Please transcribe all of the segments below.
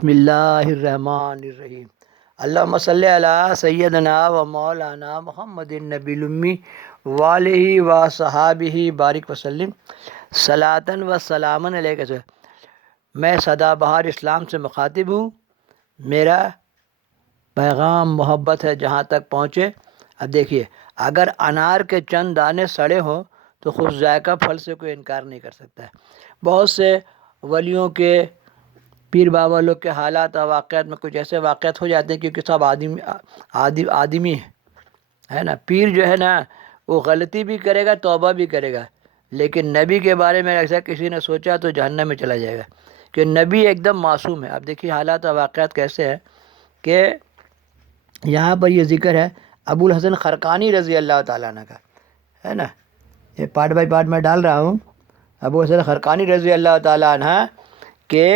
بسم اللہ الرحمن الرحیم۔ اللہم صلی علی سیدنا و مولانا محمد النبی الامی وآلہ و صحابہ بارک وسلم صلاۃ و سلام علیک۔ میں سدا بہار اسلام سے مخاطب ہوں۔ میرا پیغام محبت ہے جہاں تک پہنچے۔ اب دیکھیے، اگر انار کے چند دانے سڑے ہوں تو خوش ذائقہ پھل سے کوئی انکار نہیں کر سکتا ہے۔ بہت سے ولیوں کے، پیر بابا لوگ کے حالات اور واقعات میں کچھ ایسے واقعات ہو جاتے ہیں کیونکہ سب آدمی ہے نا۔ پیر جو ہے نا وہ غلطی بھی کرے گا، توبہ بھی کرے گا، لیکن نبی کے بارے میں ایسا کسی نے سوچا تو جہنم میں چلا جائے گا، کہ نبی ایک دم معصوم ہے۔ اب دیکھیے حالات اور واقعات کیسے ہیں کہ یہاں پر یہ ذکر ہے ابو الحسن خرقانی رضی اللہ تعالیٰ عنہ کا، ہے نا۔ یہ پارٹ بائی پارٹ میں ڈال رہا ہوں۔ ابو الحسن خرقانی رضی اللہ تعالیٰ عنہ کہ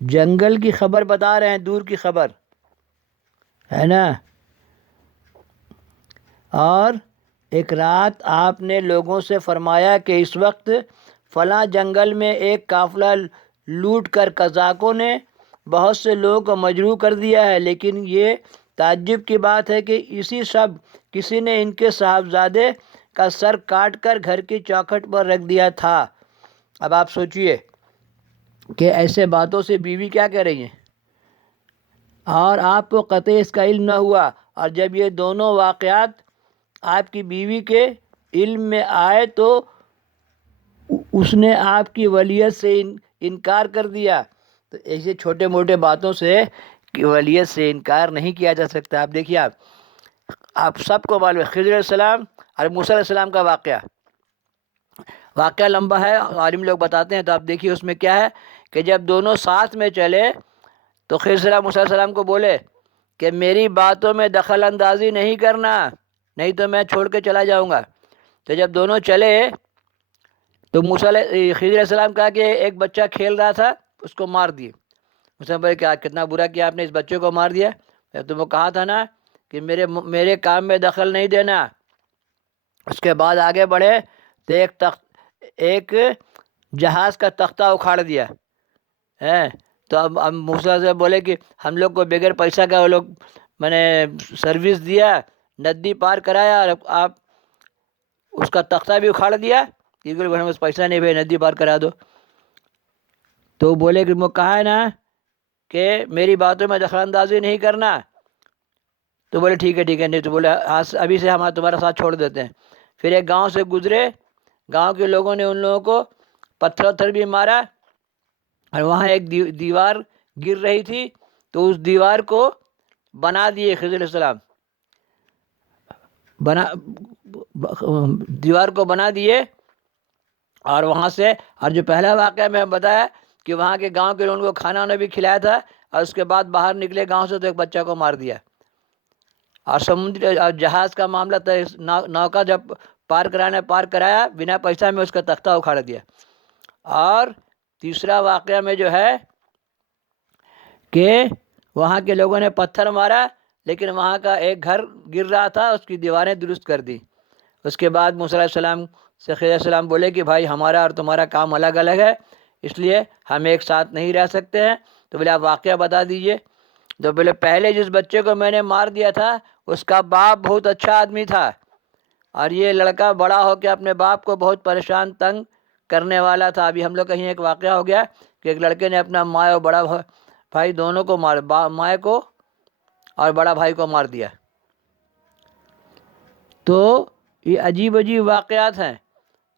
جنگل کی خبر بتا رہے ہیں، دور کی خبر، ہے نا۔ اور ایک رات آپ نے لوگوں سے فرمایا کہ اس وقت فلاں جنگل میں ایک قافلہ لوٹ کر قزاقوں نے بہت سے لوگوں کو مجروح کر دیا ہے، لیکن یہ تعجب کی بات ہے کہ اسی شب کسی نے ان کے صاحبزادے کا سر کاٹ کر گھر کی چوکھٹ پر رکھ دیا تھا۔ اب آپ سوچئے کہ ایسے باتوں سے بیوی کیا کہہ رہی ہیں، اور آپ کو قطعی اس کا علم نہ ہوا، اور جب یہ دونوں واقعات آپ کی بیوی کے علم میں آئے تو اس نے آپ کی ولیت سے انکار کر دیا۔ تو ایسے چھوٹے موٹے باتوں سے ولیت سے انکار نہیں کیا جا سکتا۔ آپ دیکھیے، آپ سب کو معلوم ہے خضر علیہ السلام اور موسیٰ علیہ السلام کا واقعہ لمبا ہے، عالم لوگ بتاتے ہیں، تو آپ دیکھیے اس میں کیا ہے کہ جب دونوں ساتھ میں چلے تو خضر علیہ السلام موسیٰ علیہ السلام کو بولے کہ میری باتوں میں دخل اندازی نہیں کرنا، نہیں تو میں چھوڑ کے چلا جاؤں گا۔ تو جب دونوں چلے تو خضر علیہ السلام کہا کہ ایک بچہ کھیل رہا تھا، اس کو مار دیے۔ موسیٰ بولے کہ کتنا برا کیا آپ نے، اس بچے کو مار دیا، تم کو کہا تھا نا کہ میرے کام میں دخل نہیں دینا۔ اس کے بعد آگے بڑھے تو ایک جہاز کا تختہ اکھاڑ دیا ہے۔ تو اب موسیٰ سے بولے کہ ہم لوگ کو بغیر پیسہ کا وہ لوگ میں نے سروس دیا، ندی پار کرایا، اور آپ اس کا تختہ بھی اکھاڑ دیا، کیونکہ ہمیں بس پیسہ نہیں بھائی، ندی پار کرا دو۔ تو بولے کہ وہ کہا ہے نا کہ میری باتوں میں دخل اندازی نہیں کرنا۔ تو بولے ٹھیک ہے نہیں، تو بولے ابھی سے ہم تمہارا ساتھ چھوڑ دیتے ہیں۔ پھر ایک گاؤں سے گزرے، گاؤں کے لوگوں نے ان لوگوں کو پتھر بھی مارا، اور وہاں ایک دیوار گر رہی تھی، تو اس دیوار کو بنا دیے خضر علیہ السلام، دیوار کو بنا دیے۔ اور وہاں سے، اور جو پہلا واقعہ میں بتایا کہ وہاں کے گاؤں کے لوگوں کو کھانا وانا بھی کھلایا تھا، اور اس کے بعد باہر نکلے گاؤں سے تو ایک بچہ کو مار دیا۔ اور سمندری اور جہاز کا معاملہ تھا، نوکا جب پار کرایا بنا پیسہ میں، اس کا تختہ اکھاڑ دیا۔ اور تیسرا واقعہ میں جو ہے کہ وہاں کے لوگوں نے پتھر مارا، لیکن وہاں کا ایک گھر گر رہا تھا، اس کی دیواریں درست کر دی۔ اس کے بعد موسیٰ علیہ السلام سے خضر علیہ السلام بولے کہ بھائی ہمارا اور تمہارا کام الگ الگ ہے، اس لیے ہم ایک ساتھ نہیں رہ سکتے ہیں۔ تو بولے آپ واقعہ بتا دیجئے۔ تو بولے پہلے جس بچے کو میں نے مار دیا تھا اس کا باپ بہت اچھا آدمی تھا، اور یہ لڑکا بڑا ہو کے اپنے باپ کو بہت پریشان تنگ کرنے والا تھا۔ ابھی ہم لوگ کہیں ایک واقعہ ہو گیا کہ ایک لڑکے نے اپنا ماں اور بڑا بھائی دونوں کو ماں کو اور بڑا بھائی کو مار دیا۔ تو یہ عجیب واقعات ہیں،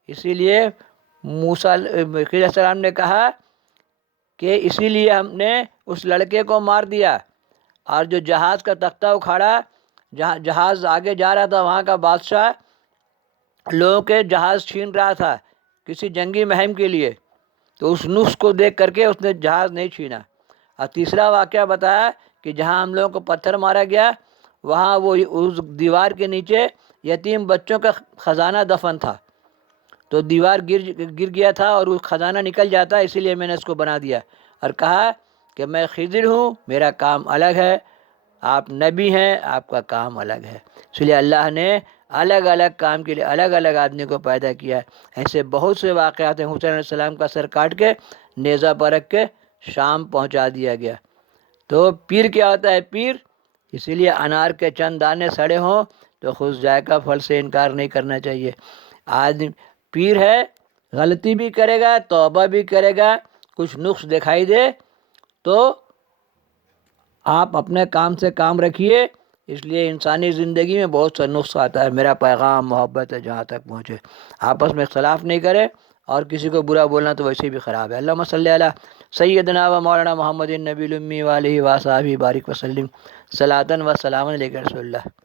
اسی لیے موسیٰ خضر علیہ السلام نے کہا کہ اسی لیے ہم نے اس لڑکے کو مار دیا۔ اور جو جہاز کا تختہ اکھاڑا، جہاں جہاز آگے جا رہا تھا، وہاں کا بادشاہ لوگوں کے جہاز چھین رہا تھا کسی جنگی مہم کے لیے، تو اس نقص کو دیکھ کر کے اس نے جہاز نہیں چھینا۔ اور تیسرا واقعہ بتایا کہ جہاں ہم لوگوں کو پتھر مارا گیا، وہاں وہ اس دیوار کے نیچے یتیم بچوں کا خزانہ دفن تھا، تو دیوار گر گیا تھا اور وہ خزانہ نکل جاتا، اسی لیے میں نے اس کو بنا دیا، اور کہا کہ میں خضر ہوں، میرا کام الگ ہے، آپ نبی ہیں، آپ کا کام الگ ہے۔ اس لیے اللہ نے الگ الگ کام کے لیے الگ الگ آدمی کو پیدا کیا ہے۔ ایسے بہت سے واقعات ہیں۔ حسین علیہ السلام کا سر کاٹ کے نیزہ پر رکھ کے شام پہنچا دیا گیا۔ تو پیر کیا ہوتا ہے؟ پیر اسی لیے انار کے چند دانے سڑے ہوں تو خود ذائقہ پھل سے انکار نہیں کرنا چاہیے۔ آدمی پیر ہے، غلطی بھی کرے گا، توبہ بھی کرے گا، کچھ نقص دکھائی دے تو آپ اپنے کام سے کام رکھیے۔ اس لیے انسانی زندگی میں بہت سا نقص آتا ہے۔ میرا پیغام محبت ہے جہاں تک پہنچے، آپس میں اختلاف نہیں کرے، اور کسی کو برا بولنا تو ویسے بھی خراب ہے۔ اللہم صلی علی سیدنا و مولانا محمد النبی الامی و آلہ و صحبہ بارک وسلم صلاۃ و سلام علیک رسول اللہ۔